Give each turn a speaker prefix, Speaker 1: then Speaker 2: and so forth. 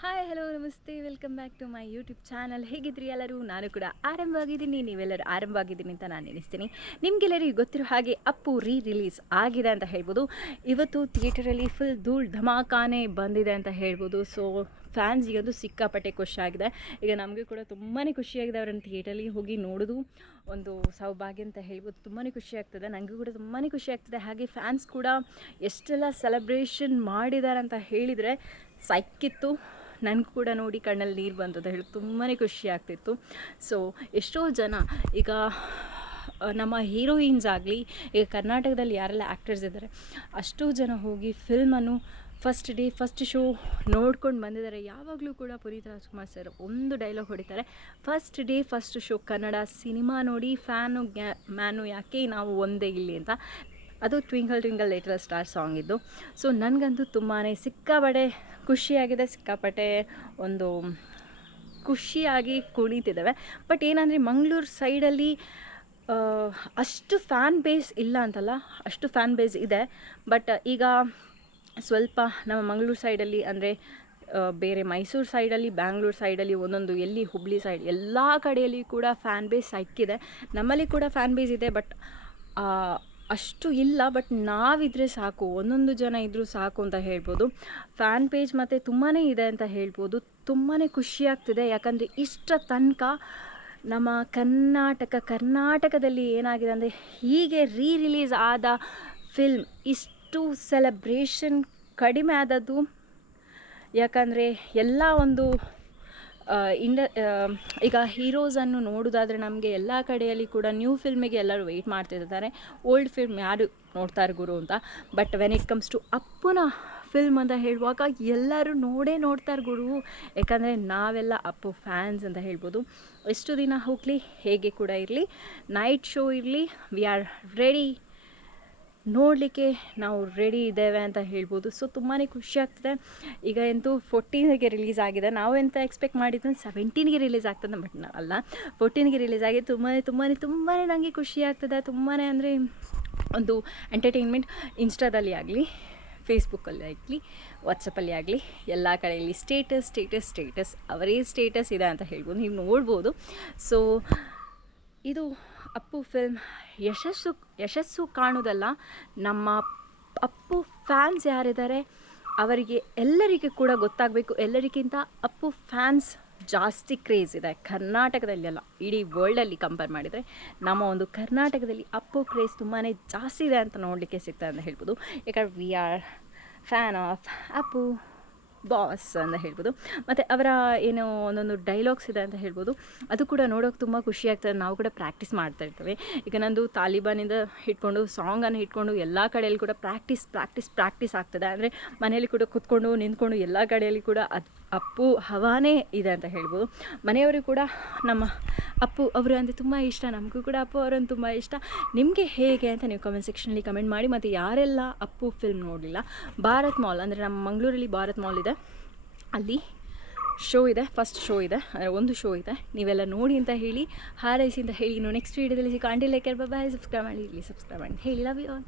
Speaker 1: Hi hello ನಮಸ್ತೆ. Welcome back to my YouTube channel ಹೇಗಿದ್ರಿ ಎಲ್ಲರೂ? ನಾನು ಕೂಡ ಆರಂಭವಾಗಿದ್ದೀನಿ ನೀವೆಲ್ಲರೂ ಆರಂಭವಾಗಿದ್ದೀನಿ ಅಂತ ನಾನು ಎನಿಸ್ತೀನಿ ನಿಮಗೆಲ್ಲರಿಗೂ ಗೊತ್ತಿರೋ ಹಾಗೆ ಅಪ್ಪು ರೀ ರಿಲೀಸ್ ಆಗಿದೆ ಅಂತ ಹೇಳ್ಬೋದು. ಇವತ್ತು ಥಿಯೇಟರಲ್ಲಿ ಫುಲ್ ಧೂಳ್ ಧಮಾಕಾನೆ ಬಂದಿದೆ ಅಂತ ಹೇಳ್ಬೋದು. ಸೊ ಫ್ಯಾನ್ಸಿಗಂತೂ ಸಿಕ್ಕಾಪಟ್ಟೆ ಖುಷಿಯಾಗಿದೆ ಈಗ ನಮಗೆ ಕೂಡ ತುಂಬಾ ಖುಷಿಯಾಗಿದೆ ಅವರನ್ನು ಥಿಯೇಟರಲ್ಲಿ ಹೋಗಿ ನೋಡೋದು. ಒಂದು ಸೌಭಾಗ್ಯ ಅಂತ ಹೇಳ್ಬೋದು. ತುಂಬಾ ಖುಷಿ ಆಗ್ತದೆ. ನನಗೂ ಕೂಡ ತುಂಬಾ ಖುಷಿ ಆಗ್ತದೆ. ಹಾಗೆ ಫ್ಯಾನ್ಸ್ ಕೂಡ ಎಷ್ಟೆಲ್ಲ ಸೆಲೆಬ್ರೇಷನ್ ಮಾಡಿದ್ದಾರೆ ಅಂತ ಹೇಳಿದರೆ ಸೈಕ್ಕಿತ್ತು ನನಗೂ ಕೂಡ ನೋಡಿ ಕಣ್ಣಲ್ಲಿ ನೀರು ಬಂತು ಹೇಳಿ ತುಂಬಾ ಖುಷಿ ಆಗ್ತಿತ್ತು. ಸೊ ಎಷ್ಟೋ ಜನ ಈಗ ನಮ್ಮ ಹೀರೋಯಿನ್ಸ್ ಆಗಲಿ, ಈಗ ಕರ್ನಾಟಕದಲ್ಲಿ ಯಾರೆಲ್ಲ ಆ್ಯಕ್ಟರ್ಸ್ ಇದ್ದಾರೆ, ಅಷ್ಟೋ ಜನ ಹೋಗಿ ಫಿಲ್ಮನ್ನು ಫಸ್ಟ್ ಡೇ ಫಸ್ಟ್ ಶೋ ನೋಡ್ಕೊಂಡು ಬಂದಿದ್ದಾರೆ. ಯಾವಾಗಲೂ ಕೂಡ ಪುನೀತ್ ರಾಜ್ಕುಮಾರ್ ಸರ್ ಒಂದು ಡೈಲಾಗ್ ಹೊಡಿತಾರೆ. First day first show Kannada cinema ನೋಡಿ ಫ್ಯಾನು ಗ್ಯಾ ಮ್ಯಾನು ಯಾಕೆ ನಾವು ಒಂದೇ ಇಲ್ಲಿ ಅಂತ. ಅದು twinkle twinkle little star song ಇದ್ದು. ಸೊ ನನಗಂತೂ ತುಂಬಾ ಸಿಕ್ಕಾಪಟ್ಟೆ ಖುಷಿಯಾಗಿದೆ, ಸಿಕ್ಕಾಪಟ್ಟೆ ಒಂದು ಖುಷಿಯಾಗಿ ಕುಣಿತಿದ್ದಾವೆ. ಬಟ್ ಏನಂದರೆ ಮಂಗಳೂರು ಸೈಡಲ್ಲಿ ಅಷ್ಟು ಫ್ಯಾನ್ ಬೇಸ್ ಇಲ್ಲ ಅಂತಲ್ಲ, ಅಷ್ಟು ಫ್ಯಾನ್ ಬೇಸ್ ಇದೆ. ಬಟ್ ಈಗ ಸ್ವಲ್ಪ ನಮ್ಮ ಮಂಗಳೂರು ಸೈಡಲ್ಲಿ ಅಂದರೆ ಬೇರೆ ಮೈಸೂರು ಸೈಡಲ್ಲಿ, ಬ್ಯಾಂಗ್ಳೂರು ಸೈಡಲ್ಲಿ, ಒಂದೊಂದು ಎಲ್ಲಿ, ಹುಬ್ಳಿ ಸೈಡ್, ಎಲ್ಲ ಕಡೆಯಲ್ಲಿ ಕೂಡ ಫ್ಯಾನ್ ಬೇಸ್ ಸಿಕ್ಕಿದೆ. ನಮ್ಮಲ್ಲಿ ಕೂಡ ಫ್ಯಾನ್ ಬೇಸ್ ಇದೆ ಬಟ್ ಅಷ್ಟು ಇಲ್ಲ, ಬಟ್ ನಾವಿದ್ರೆ ಸಾಕು, ಒಂದೊಂದು ಜನ ಇದ್ದರೂ ಸಾಕು ಅಂತ ಹೇಳ್ಬೋದು. ಫ್ಯಾನ್ ಪೇಜ್ ಮತ್ತು ತುಂಬಾ ಇದೆ ಅಂತ ಹೇಳ್ಬೋದು. ತುಂಬಾ ಖುಷಿ ಆಗ್ತಿದೆ, ಯಾಕಂದರೆ ಇಷ್ಟ ತನಕ ನಮ್ಮ ಕರ್ನಾಟಕ, ಕರ್ನಾಟಕದಲ್ಲಿ ಏನಾಗಿದೆ ಅಂದರೆ ಹೀಗೆ ರೀ ರಿಲೀಸ್ ಆದ ಫಿಲ್ಮ್ ಇಷ್ಟು ಸೆಲೆಬ್ರೇಷನ್ ಕಡಿಮೆ ಆದದ್ದು. ಯಾಕಂದರೆ ಎಲ್ಲ ಒಂದು ಇಂಡ ಈಗ ಹೀರೋಸನ್ನು ನೋಡೋದಾದರೆ ನಮಗೆ ಎಲ್ಲ ಕಡೆಯಲ್ಲಿ ಕೂಡ ನ್ಯೂ ಫಿಲ್ಮಿಗೆ ಎಲ್ಲರೂ ವೆಯ್ಟ್ ಮಾಡ್ತಿರ್ತಾರೆ. ಓಲ್ಡ್ ಫಿಲ್ಮ್ ಯಾರು ನೋಡ್ತಾರೆ ಗುರು ಅಂತ. But when it comes to ಅಪ್ಪನ ಫಿಲ್ಮ್ ಅಂತ ಹೇಳುವಾಗ ಎಲ್ಲರೂ ನೋಡೇ ನೋಡ್ತಾರೆ ಗುರು. ಯಾಕಂದರೆ ನಾವೆಲ್ಲ ಅಪ್ಪು ಫ್ಯಾನ್ಸ್ ಅಂತ ಹೇಳ್ಬೋದು. ಎಷ್ಟು ದಿನ ಹೋಗಲಿ, ಹೇಗೆ ಕೂಡ ಇರಲಿ. ನೈಟ್ ಶೋ ಇರಲಿ. ವಿ ಆರ್ ರೆಡಿ ನೋಡಲಿಕ್ಕೆ ನಾವು ರೆಡಿ ಇದ್ದೇವೆ ಅಂತ ಹೇಳ್ಬೋದು. ಸೊ ತುಂಬಾ ಖುಷಿ ಆಗ್ತದೆ. ಈಗ ಎಂತೂ ಫೋರ್ಟೀನಿಗೆ ರಿಲೀಸ್ ಆಗಿದೆ. ನಾವು ಎಂತ ಎಕ್ಸ್ಪೆಕ್ಟ್ ಮಾಡಿದ್ದು ಸೆವೆಂಟೀನ್ಗೆ ರಿಲೀಸ್ ಆಗ್ತದೆ ಬಟ್ ಅಲ್ಲ. ಫೋರ್ಟೀನ್ಗೆ ರಿಲೀಸ್ ಆಗಿ ತುಂಬಾ ತುಂಬಾ ತುಂಬಾ ನನಗೆ ಖುಷಿ ಆಗ್ತದೆ. ತುಂಬಾ ಅಂದರೆ ಒಂದು ಎಂಟರ್ಟೈನ್ಮೆಂಟ್ ಇನ್ಸ್ಟಾದಲ್ಲಿ ಆಗಲಿ ಫೇಸ್ಬುಕ್ಕಲ್ಲಿ ಆಗಲಿ ವಾಟ್ಸಪ್ಪಲ್ಲಿ ಆಗಲಿ, ಎಲ್ಲ ಕಡೆಯಲ್ಲಿ ಸ್ಟೇಟಸ್ ಸ್ಟೇಟಸ್ ಸ್ಟೇಟಸ್ ಅವರೇ ಸ್ಟೇಟಸ್ ಇದೆ ಅಂತ ಹೇಳ್ಬೋದು. ನೀವು ನೋಡ್ಬೋದು. ಸೊ ಇದು ಅಪ್ಪು ಫಿಲ್ಮ್ ಯಶಸ್ಸು ಯಶಸ್ಸು ಕಾಣೋದಲ್ಲ. ನಮ್ಮ ಅಪ್ಪು ಫ್ಯಾನ್ಸ್ ಯಾರಿದ್ದಾರೆ ಅವರಿಗೆ ಎಲ್ಲರಿಗೂ ಕೂಡ ಗೊತ್ತಾಗಬೇಕು. ಎಲ್ಲರಿಗಿಂತ ಅಪ್ಪು ಫ್ಯಾನ್ಸ್ ಜಾಸ್ತಿ ಕ್ರೇಜ್ ಇದೆ. ಕರ್ನಾಟಕದಲ್ಲಿ ಅಲ್ಲ ಇಡೀ ವರ್ಲ್ಡಲ್ಲಿ ಕಂಪೇರ್ ಮಾಡಿದರೆ ನಮ್ಮ ಒಂದು ಕರ್ನಾಟಕದಲ್ಲಿ ಅಪ್ಪು ಕ್ರೇಜ್ ತುಂಬಾ ಜಾಸ್ತಿ ಇದೆ ಅಂತ ನೋಡಲಿಕ್ಕೆ ಸಿಗ್ತದೆ ಅಂತ ಹೇಳ್ಬೋದು. ಯಾಕಂದ್ರೆ we are fan of Appu. Boss ಅಂತ ಹೇಳ್ಬೋದು. ಮತ್ತು ಅವರ ಏನು ಒಂದೊಂದು ಡೈಲಾಗ್ಸ್ ಇದೆ ಅಂತ ಹೇಳ್ಬೋದು. ಅದು ಕೂಡ ನೋಡೋಕೆ ತುಂಬ ಖುಷಿ ಆಗ್ತದೆ. ನಾವು ಕೂಡ ಪ್ರಾಕ್ಟೀಸ್ ಮಾಡ್ತಾ ಇರ್ತೇವೆ. ಈಗ ನಂದು ತಾಲಿಬಾನಿಂದ ಇಟ್ಕೊಂಡು ಸಾಂಗನ್ನು ಇಟ್ಕೊಂಡು ಎಲ್ಲ ಕಡೆಯಲ್ಲಿ ಕೂಡ ಪ್ರಾಕ್ಟೀಸ್ ಪ್ರಾಕ್ಟೀಸ್ ಪ್ರಾಕ್ಟೀಸ್ ಆಗ್ತದೆ. ಅಂದರೆ ಮನೆಯಲ್ಲಿ ಕೂಡ ಕೂತ್ಕೊಂಡು, ನಿಂತ್ಕೊಂಡು ಎಲ್ಲ ಕಡೆಯಲ್ಲಿ ಕೂಡ ಅದು ಅಪ್ಪು, ಹವಾನೇ ಇದೆ ಅಂತ ಹೇಳ್ಬೋದು. ಮನೆಯವರು ಕೂಡ ನಮ್ಮ ಅಪ್ಪು ಅವರು ಅಂದರೆ ತುಂಬ ಇಷ್ಟ. ನಮಗೂ ಕೂಡ ಅಪ್ಪು ಅವರನ್ನು ತುಂಬ ಇಷ್ಟ. ನಿಮಗೆ ಹೇಗೆ ಅಂತ ನೀವು ಕಮೆಂಟ್ ಸೆಕ್ಷನಲ್ಲಿ ಕಮೆಂಟ್ ಮಾಡಿ. ಮತ್ತು ಯಾರೆಲ್ಲ ಅಪ್ಪು ಫಿಲ್ಮ್ ನೋಡಲಿಲ್ಲ? ಭಾರತ್ ಮಾಲ್ ಅಂದರೆ ನಮ್ಮ ಮಂಗಳೂರಲ್ಲಿ ಭಾರತ್ ಮಾಲ್ ಇದೆ. ಅಲ್ಲಿ ಶೋ ಇದೆ ಫಸ್ಟ್ ಶೋ ಇದೆ ಒಂದು ಶೋ ಇದೆ. ನೀವೆಲ್ಲ ನೋಡಿ ಅಂತ ಹೇಳಿ, ಹಾರೈಸಿ ಅಂತ ಹೇಳಿ, ಇನ್ನು ನೆಕ್ಸ್ಟ್ ವೀಡಿಯೋದಲ್ಲಿ ಕಾಂಟಿಲ್ಲ ಕೇರ್ ಬಾಯ್ ಸಬ್ಸ್ಕ್ರೈಬ್ ಮಾಡಿ, ಇಲ್ಲಿ ಸಬ್ಸ್ಕ್ರೈಬ್ ಮಾಡಿ ಹೇಳಿ ಲವ್ ಯು ಆಲ್